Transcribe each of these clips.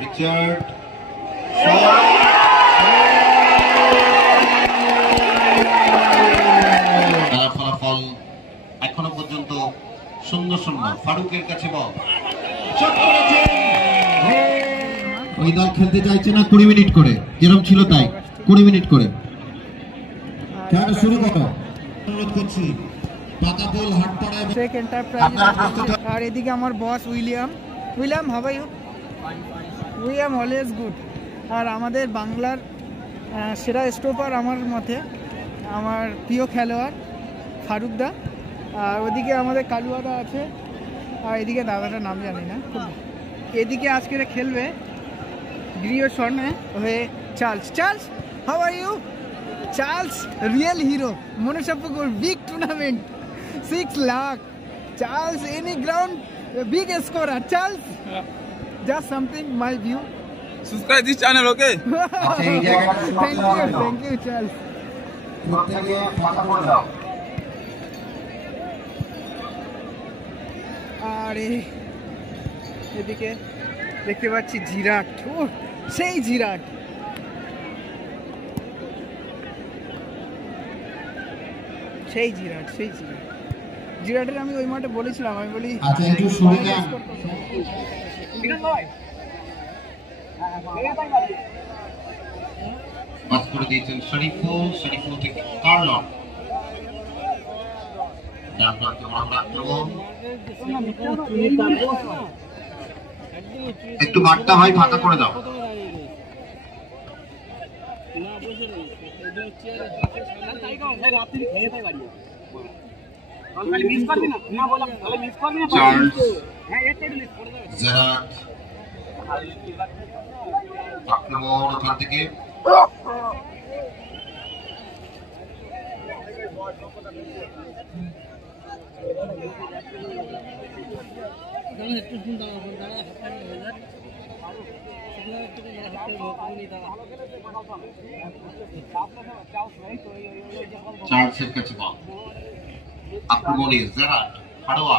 Richard ফলাফল এখনো পর্যন্ত 0-0। ফারুকের কাছে বল, ওই দল খেলতে চাইছে না 20 মিনিট করে, যেরকম ছিল তাই 20 মিনিট করে খেলাটা শুরু করো। অনুরোধ করছি পাকা বল হাট পড়ায় শেখ এন্টারপ্রাইজ। আর এদিকে আমার boss William. How are you? William always good. আর আমাদের বাংলার সেরা স্টপার আমার মতে, আমার প্রিয় খেলোয়াড় ফারুকদা। আর ওদিকে আমাদের কালুয়াদা আছে, আর এদিকে দাদাটার নাম জানি না। এদিকে আজকে খেলবে গ্রিয়সনে হয়ে Charles. How are you? Charles real hero, Mansapukur big tournament 6 lakh। Charles any ground big scorer. Charles just something my view. Subscribe this channel, okay? Thank you Charles. আরে এদিকে দেখতে পাচ্ছি জিরাট, সেই জিরাট। জিরাটের আমি ওই মাঠে বলেছিলাম, আমি বলি একটু মাঠটা ভাই ফাঁকা করে দাও। আক্রমণ ওখান থেকে চার্লসের কাছে বল, আক্রমণে জেরার্ড, হাড়োয়া,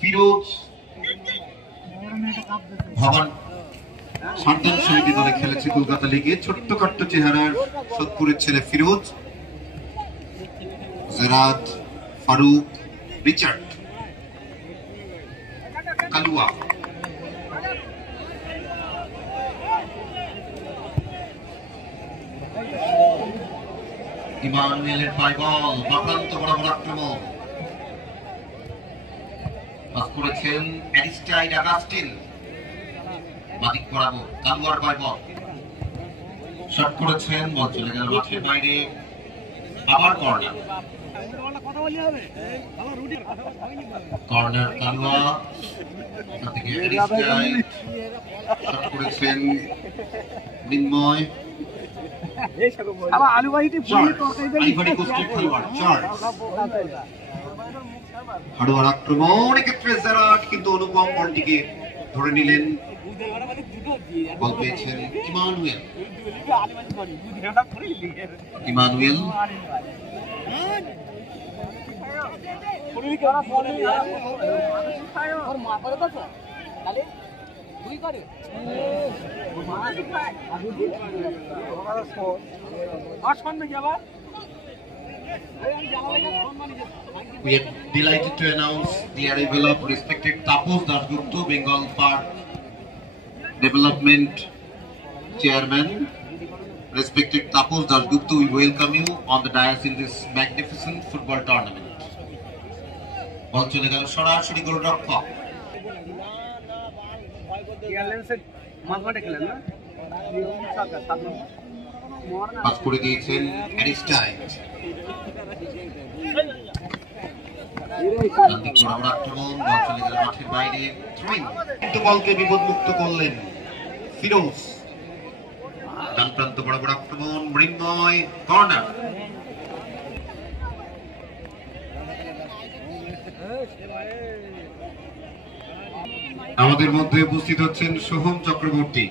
ফিরোজ। ভবন সন্তান সমিতি দলে খেলেছে কলকাতা লিগে। ছোট্টখাট্ট চেহারার সোদপুরের ছেলে ফিরোজ, জেরার্ড, ফারুক, রিচার্ড, কালুয়া। ইমানুয়েলের পায় বল, বাপ্রান্ত বরাবর আক্রমণ। পাস করেছেন অ্যারিস্টাইড আগাস্টিন, বাদিক বরাবর। কালুয়ার পায় বল, শট করেছেন, বল চলে গেল মাঠের বাইরে। আবার কর্নার, কালুয়া থেকে অ্যারিস্টাইড, শট করেছেন মৃন্ময়। হাড়োয়ার আক্রমণ, এক্ষেত্রে জেরার্ড কিন্তু অনুপম বলটিকে ধরে নিলেন। বল পেয়েছেন Emmanuel. We are delighted to announce the arrival of respected Taposh Dasgupta, Bengal Park Development Chairman. Respected Taposh Dasgupta, we welcome you on the dais in this magnificent football tournament. বল চলে গেল সরাসরি গোলরক্ষক। Pass করে দিয়েছেন অ্যারিস্টাইড। আক্রমণ, বল চলে গেল মাঠের বাইরে। কিন্তু বলকে বিপদমুক্ত করলেন ফিরোজ। ডান প্রান্ত বরাবর আক্রমণ, মৃন্ময়, কর্নার। আমাদের মধ্যে উপস্থিত হচ্ছেন সোহম চক্রবর্তী।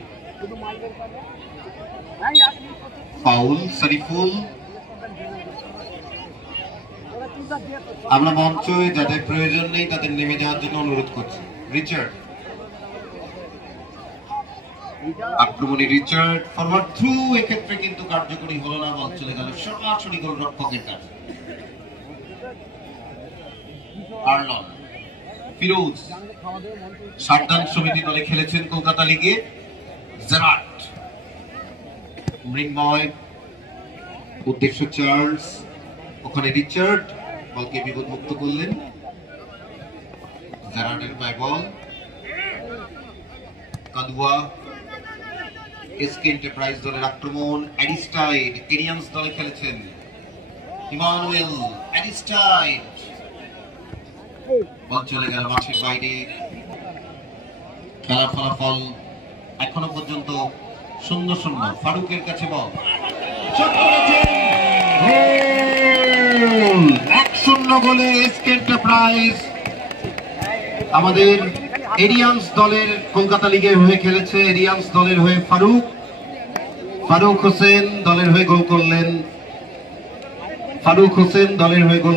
ফাউল শরীফুল। আমরা মঞ্চে যাদের প্রয়োজন নেই তাদের নেমে যাওয়ার জন্য অনুরোধ করছি। রিচার্ড আক্রমণে রিচার্ড ফরওয়ার্ড থ্রু, এক্ষেত্রে কিন্তু কার্যকরী হলো না, বল চলে গেল সরাসরি গোলরক্ষকের কাছে। আর্লন, ফিরোজ সাবধান সমিতি দলে খেলেছেন কলকাতা লিগে। জেরার্ড, মৃন্ময়, উদ্দেশ্য চার্লস, ওখানে রিচার্ড বলকে বিপদমুক্ত করলেন। জেরার্ডের পায়ে বল, কাদুয়া, এসকে এন্টারপ্রাইজ দলের আক্রমণ। অ্যারিস্টাইড এরিয়ান্স দলে খেলেছেন। ইমানুয়েল, অ্যারিস্টাইড, বল চলে গেল মাঠের বাইরে। খেলার ফলাফল এখনো পর্যন্ত 0-0। ফারুকের কাছে বল, 1-0 গোলে এসকে এন্টারপ্রাইজ। আমাদের এরিয়ান্স দলের কলকাতা লিগে হয়ে খেলেছে। এরিয়ান্স দলের হয়ে ফারুক হোসেন দলের হয়ে গোল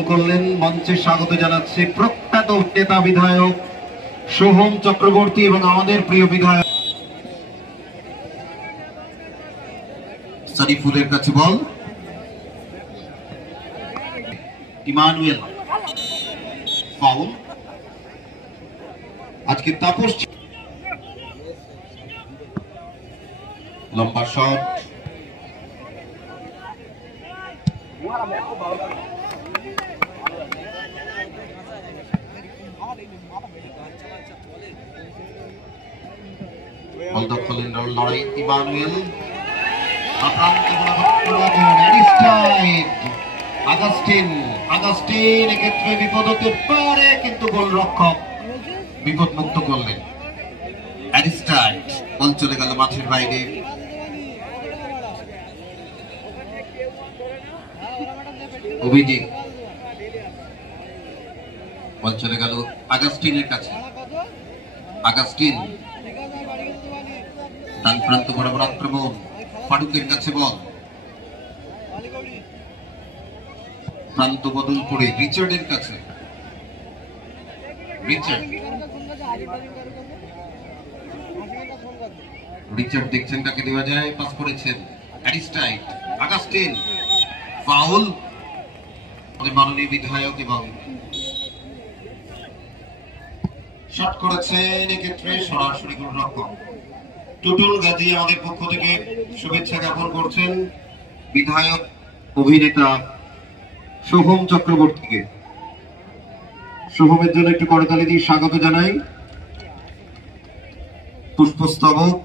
করলেন। মঞ্চে স্বাগত জানাচ্ছি প্রখ্যাত নেতা বিধায়ক সোহম চক্রবর্তী এবং আমাদের প্রিয় বিধায়ক শরীফুলের কাছে বল, ইমানুয়েল, ফাউল। আজকে তাপস, লম্বা শট, বল দখলের লড়াই। ইমানুয়েল, আগাস্টিন এক্ষেত্রে বিপদ হতে পারে, কিন্তু গোলরক্ষক বিপদমুক্ত করলেন। অ্যারিস্টাইড, বল চলে গেল মাঠের বাইরে। অভিজিৎ, বল চলে গেল আগাস্টিনের কাছে। আগাস্টিন ডান প্রান্ত বরাবর আক্রমণ। ফারুকের কাছে বল, প্রান্ত বদল করে রিচার্ডের কাছে। রিচার্ড দেখছেন কাকে দেওয়া যায়, পাস করেছেন অ্যারিস্টাইড। Augustine, foul. মাননীয় বিধায়ক এবং শট করেছেন, এক্ষেত্রে সরাসরি গোলরক্ষক। টুটুল গাজী আমাদের পক্ষ থেকে শুভেচ্ছা জ্ঞাপন করছেন বিধায়ক অভিনেতা সোহম চক্রবর্তীকে। সোহমের জন্য একটু করতালি দিয়ে স্বাগত জানাই। পুষ্পস্তবক।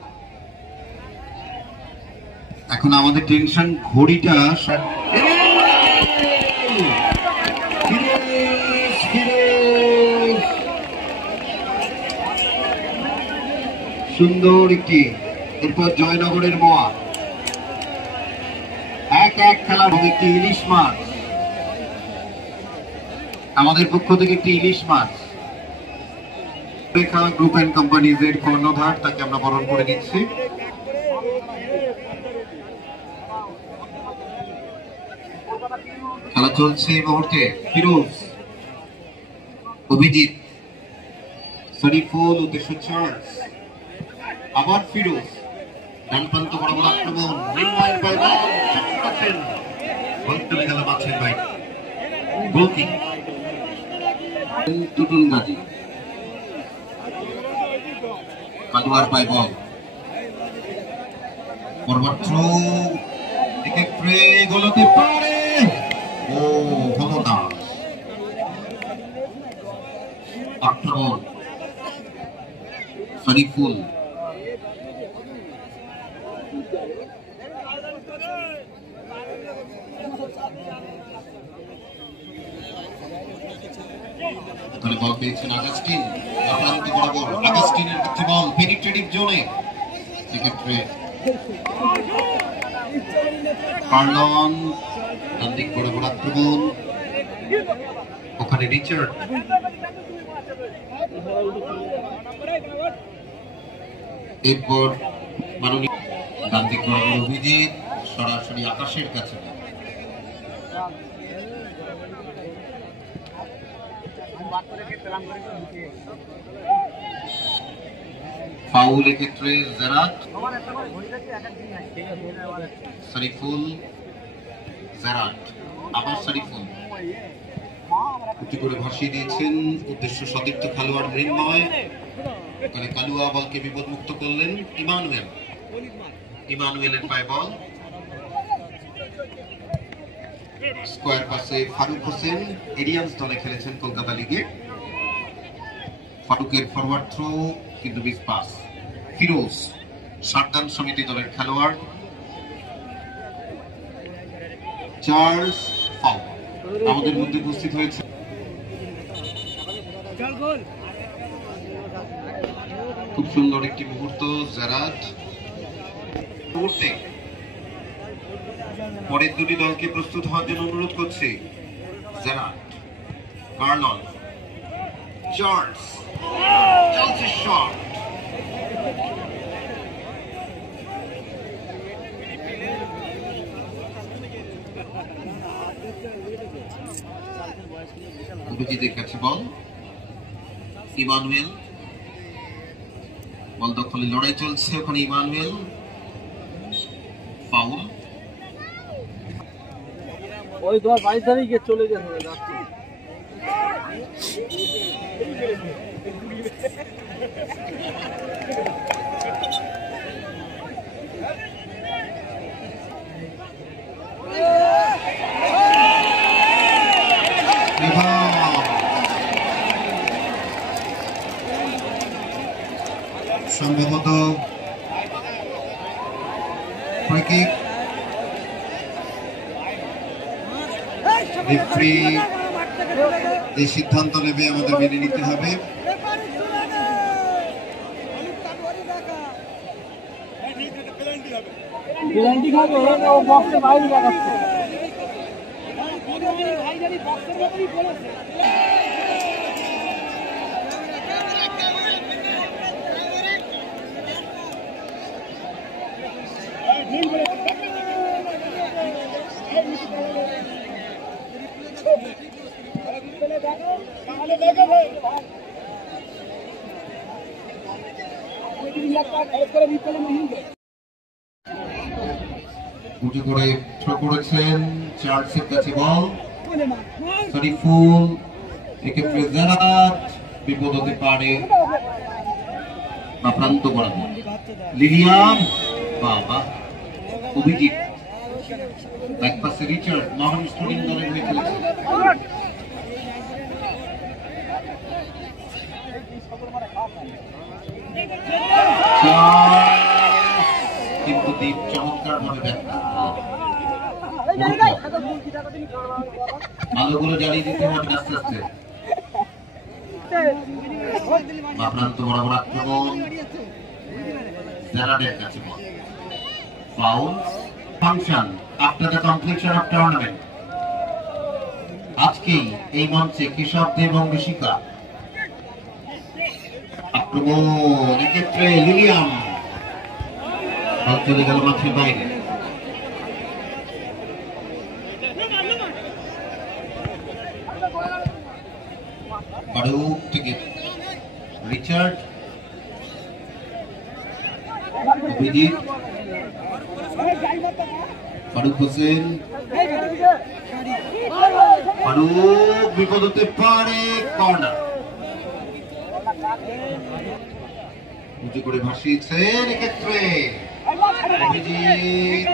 এখন আমাদের টেনশন ঘড়িটা, সুন্দর একটি। এরপর জয়নগরের মোয়া 1-1 খেলার একটি ইলিশ মাছ, আমাদের পক্ষ থেকে একটি ইলিশ মাছ। রেখা গ্রুপ এন্ড কোম্পানিজ এর কর্ণধার, তাকে আমরা বরণ করে দিচ্ছি। খেলা চলছে এই মুহূর্তে। ফিরোজ, অভিজিৎ, শরীফুল, উদ্দেশ্য চার্লস, আবার ফিরোজ, ডান প্রান্ত বরাবর আক্রমণ। চলে গেল মাঠের বাইরে। গোলকিক টুটুল গাজী। কাদুয়ার পায় বল, ফরওয়ার্ড থ্রো, এক্ষেত্রে গোল হতে পারে। ও হলো না। আক্রমণ শরীফুল, ওখানে বল পেয়েছেন আগাস্টিন, প্রান্ত বরাবর। আগাস্টিনের কাছে বল পেনিট্রেটিভ জোনে, সেক্ষেত্রে কার্লন, ডান দিক বরাবর আক্রমণ। ওখানে রিচার্ড, এরপর মাননীয় ডান দিক বরাবর অভিজিৎ, সরাসরি আকাশের কাছে। ফাউল এক্ষেত্রে জারাত, শরীফুল, জারাত, আবার শরীফুল উঁচু করে ভাসিয়ে দিয়েছেন, উদ্দেশ্য সতীর্থ খেলোয়াড় মৃন্ময়, এখানে কালুয়া বলকে বিপদমুক্ত করলেন ইমানুয়েল, ইমানুয়েলের পায়ে বল, স্কোয়ার পাসে ফারুক হোসেন, এরিয়ান্স দলে খেলেছেন কলকাতা লিগে, ফারুকের ফরওয়ার্ড থ্রো কিন্তু মিস পাস, ফিরোজ সারদান সমিতি দলের খেলোয়াড়, চার্লস ফাউল আমাদের মধ্যে উপস্থিত হয়েছে। খুব সুন্দর একটি মুহূর্ত, জারাত মুহূর্তে পরের দুটি দলকে প্রস্তুত হওয়ার জন্য অনুরোধ করছে। জারাত, কার্লন, চার্লস, চার্লসের শট, অভিজিতের কাছে বল, ইমানুয়েল বল দখলে লড়াই চলছে, ওখানে ইমানুয়েল, ফাউল, ওই 22 তারিখে চলে গেছে সম্ভবত ফ্রি কিক, রেফারি যে সিদ্ধান্ত নেবে আমাদের মেনে নিতে হবে। পেনাল্টি খাবে, ও বক্সের বাইরে লাগাচ্ছে। উঁচু করে থ্রো করেছেন, চার্লসের কাছে বল, শরীফুল, এক্ষেত্রে জারাত, বিপদ হতে পারে বা প্রান্ত করাবো, লিলিয়াম, বাবা, অভিজিৎ, ব্যাক পাসে রিচার্ড, মহান স্পোর্টিং দলের হয়ে খেলেছে, কিন্তু দ্বীপ চমৎকার ভাবে ব্যর্থ, আলোগুলো জ্বালিয়ে দিতে হবে আস্তে আস্তে, প্রান্ত বরাবর আক্রমণ, জারাদের কাছে ball, foul, function after the completion of tournament. আজকেই এই মঞ্চে কৃষকদের এবং ঋষিকা আক্রমণ, এক্ষেত্রে লিলিয়াম চলে গেল মাঠের বাইরে, ফারুক থেকে রিচার্ড, অভিজিৎ, ফারুক হোসেন, ফারুক, বিপদ হতে পারে, কর্নার, উঁচু করে ভাসিয়েছেন, এক্ষেত্রে অভিজিৎ,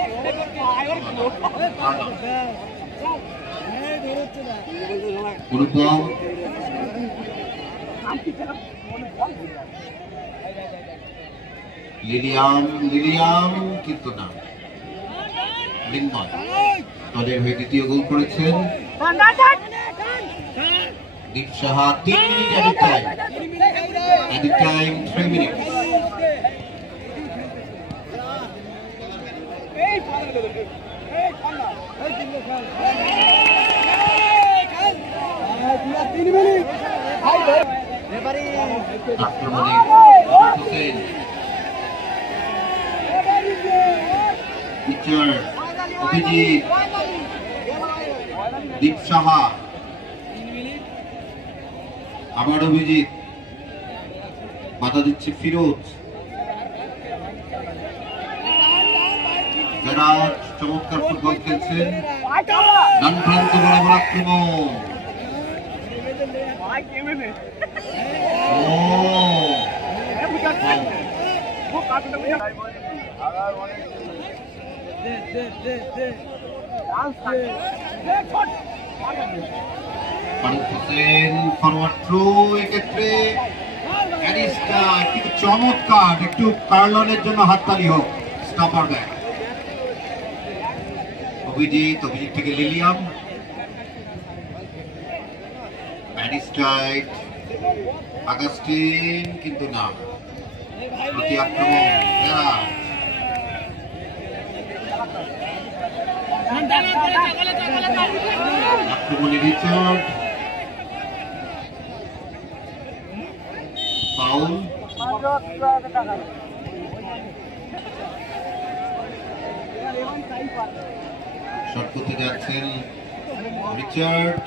অনুপম, লিলিয়াম, লিলিয়াম কিন্তু না, মৃন্ময় দলের হয়ে দ্বিতীয় গোল করেছেন, Deep Saha 3 minute added time 3 minute. আক্রমণে হোসেন, অভিজিৎ, দীপ সাহা, আবার অভিজিৎ, বাধা দিচ্ছে ফিরোজ, যারা চমৎকার ফুটবল খেলছেন, ডান প্রান্ত বরাবর আক্রমণ। ফারুক হোসেন ফরওয়ার্ড থ্রো, এক্ষেত্রে অ্যারিস্টা কিন্তু চমৎকার, একটু কার্লনের জন্য হাততালি হোক। স্টপার ব্যাক অভিজিৎ থেকে লিলিয়াম, অ্যারিস্টাইট আগাস্টিন কিন্তু না, প্রতি আক্রমণ আক্রমণে রিচার্ড, ফাউল। শট করতে যাচ্ছেন রিচার্ড,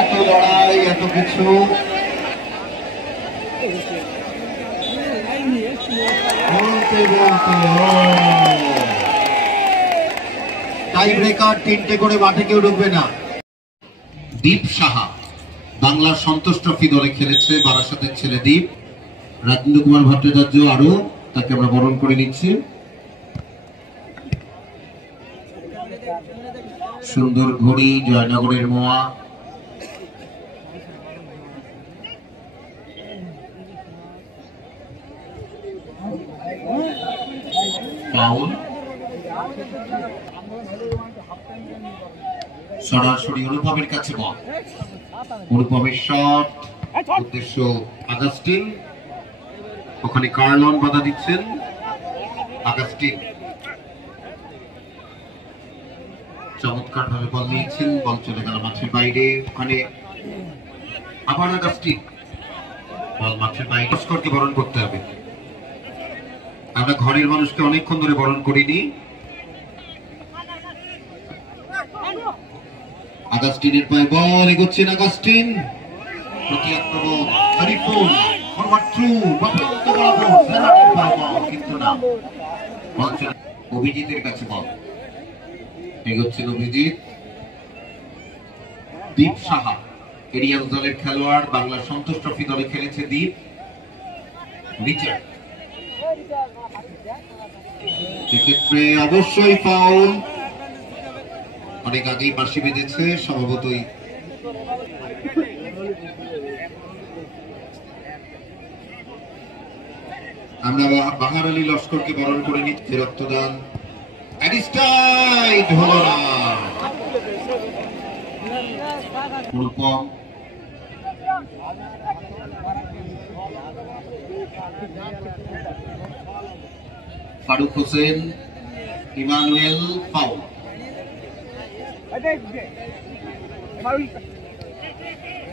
এত লড়াই, এত কিছু, বলতে বলতে টাই ব্রেকার, 3টে করে মাঠে কেউ ঢুকবে না। দীপ সাহা বাংলার সন্তোষ ট্রফি দলে খেলেছে, বারাসাতের ছেলে দীপ। রাজেন্দ্র কুমার ভট্টাচার্য আরো, তাকে আমরা বরণ করে নিচ্ছি। সুন্দর ঘড়ি, জয়নগরের মোয়া। ফাউল, সরাসরি অনুপমের কাছে বল। অনুপমের শট, উদ্দেশ্য আগাস্টিন, ওখানে কার্লন বাধা দিচ্ছেন। আগাস্টিন চমৎকার ভাবে বল নিয়েছেন, বল চলে গেল মাঠের বাইরে। ওখানে আবার আগাস্টিন, বল মাঠের বাইরে। স্কোরকে বরণ করতে হবে। আমরা ঘরের মানুষকে অনেকক্ষণ ধরে বরণ করিনি। আগাস্টিনের পায়ে বল, এগোচ্ছেন আগাস্টিন, প্রতি আক্রমণ হরিপুর, ফরওয়ার্ড থ্রু, বাপ্রান্ত বরাবর সেরাটের পায়ে বল কিন্তু না, বল চলে অভিজিতের কাছে। বল এগোচ্ছেন অভিজিৎ। দীপ সাহা এরিয়াল দলের খেলোয়াড়, বাংলার সন্তোষ ট্রফি দলে খেলেছে দীপ। রিচার্ড, এক্ষেত্রে অবশ্যই ফাউল, অনেক আগেই বাঁশি বেজেছে স্বভাবতই। আমরা বাহার আলী লস্করকে বরণ করে নিচ্ছি। রক্তদান অ্যারিস্টাইড হলো না। Anupam, Faruk Hossain, Emmanuel, foul.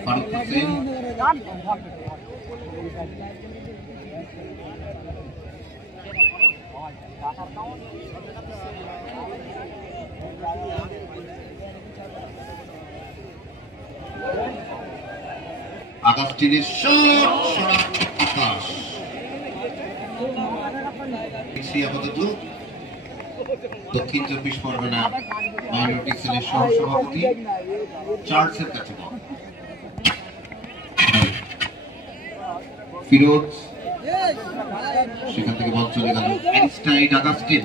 ফারুক হোসেন, আগাস্টিনের শট, সরাট আকাশ। আপাতত দক্ষিণ 24 পরগনা মাইনরিটি সেলের সহসভাপতি চার্লসের কাছে বল। ফিরোজ, সেখান থেকে বল চলে গেল অ্যারিস্টাইড আগাস্টিন।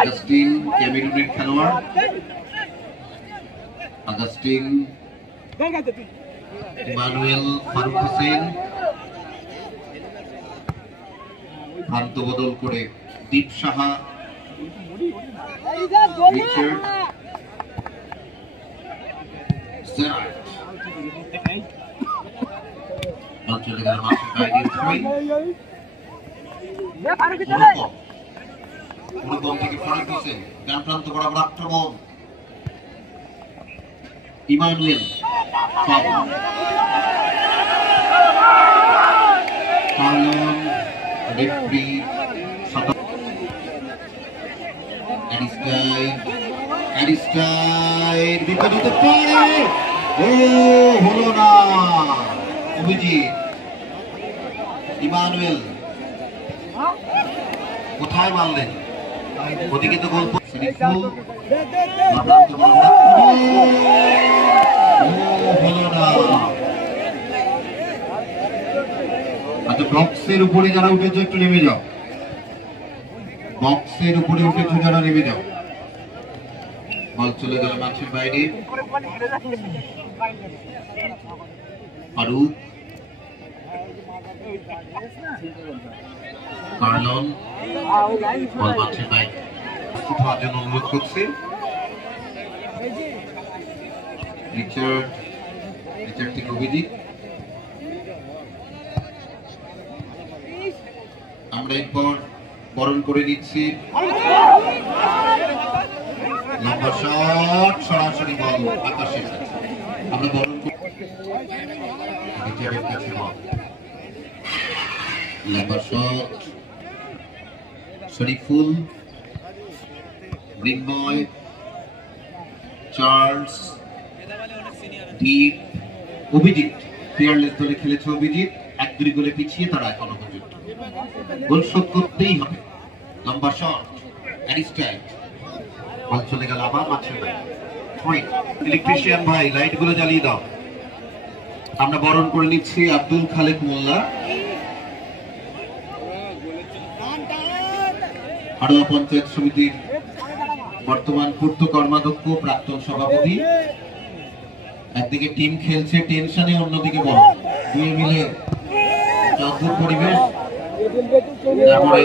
আগাস্টিন ক্যামেরুনের খেলোয়াড়। আগাস্টিন, ইমানুয়েল, ফারুক হোসেন, প্রান্ত বদল করে দীপ সাহা, রিচার্ড, বল চলে গেল মাঠের বাইরে। অনুপম থেকে ফারুক হোসেন, ডান প্রান্ত বরাবর আক্রমণ, ইমানুয়েল কার্লন রেফারি অ্যারিস্টাইড বিপদ হতে পারে। ও হলো না, অভিজিৎ ইমানুয়েল কোথায় মারলেন? ওদিকে তো গোল হলো না। আচ্ছা, বক্সের উপরে যারা উঠেছে একটু নেমে যাও, বক্সের উপরে উঠেছে যারা নেমে যাও। বল চলে গেল মাঠের বাইরে। ফারুক কার্লন বল মাঠের বাইরে প্রস্তুত হওয়ার জন্য অনুরোধ করছে। রিচার্ড থেকে অভিজিৎ। আমরা এরপর বরণ করে নিচ্ছি। লম্বা শট, সরাসরি বল আকাশের কাছে। আমরা বরণ রিচার্ডের কাছে বল, লম্বা শট, শরীফুল, মৃন্ময়, চার্লস, দীপ, অভিজিৎ। ফিয়ারলেস দলে খেলেছে অভিজিৎ। 1-2 গোলে পিছিয়ে তারা এখনো পর্যন্ত। গোল শোধ করতেই হবে। লম্বা শট, অ্যারিস্টাইড, বল চলে গেল আবার মাঠের বাইরে। ইলেকট্রিশিয়ান ভাই, লাইট গুলো জ্বালিয়ে দাও। আমরা বরণ করে নিচ্ছি আব্দুল খালেক মোল্লা, হাড়োয়া পঞ্চায়েত সমিতির বর্তমান পূর্ত কর্মাধ্যক্ষ, প্রাক্তন সভাপতি। একদিকে টিম খেলছে টেনশনে, অন্যদিকে বল দুই মিলে অদ্ভুত পরিবেশ। তারপরে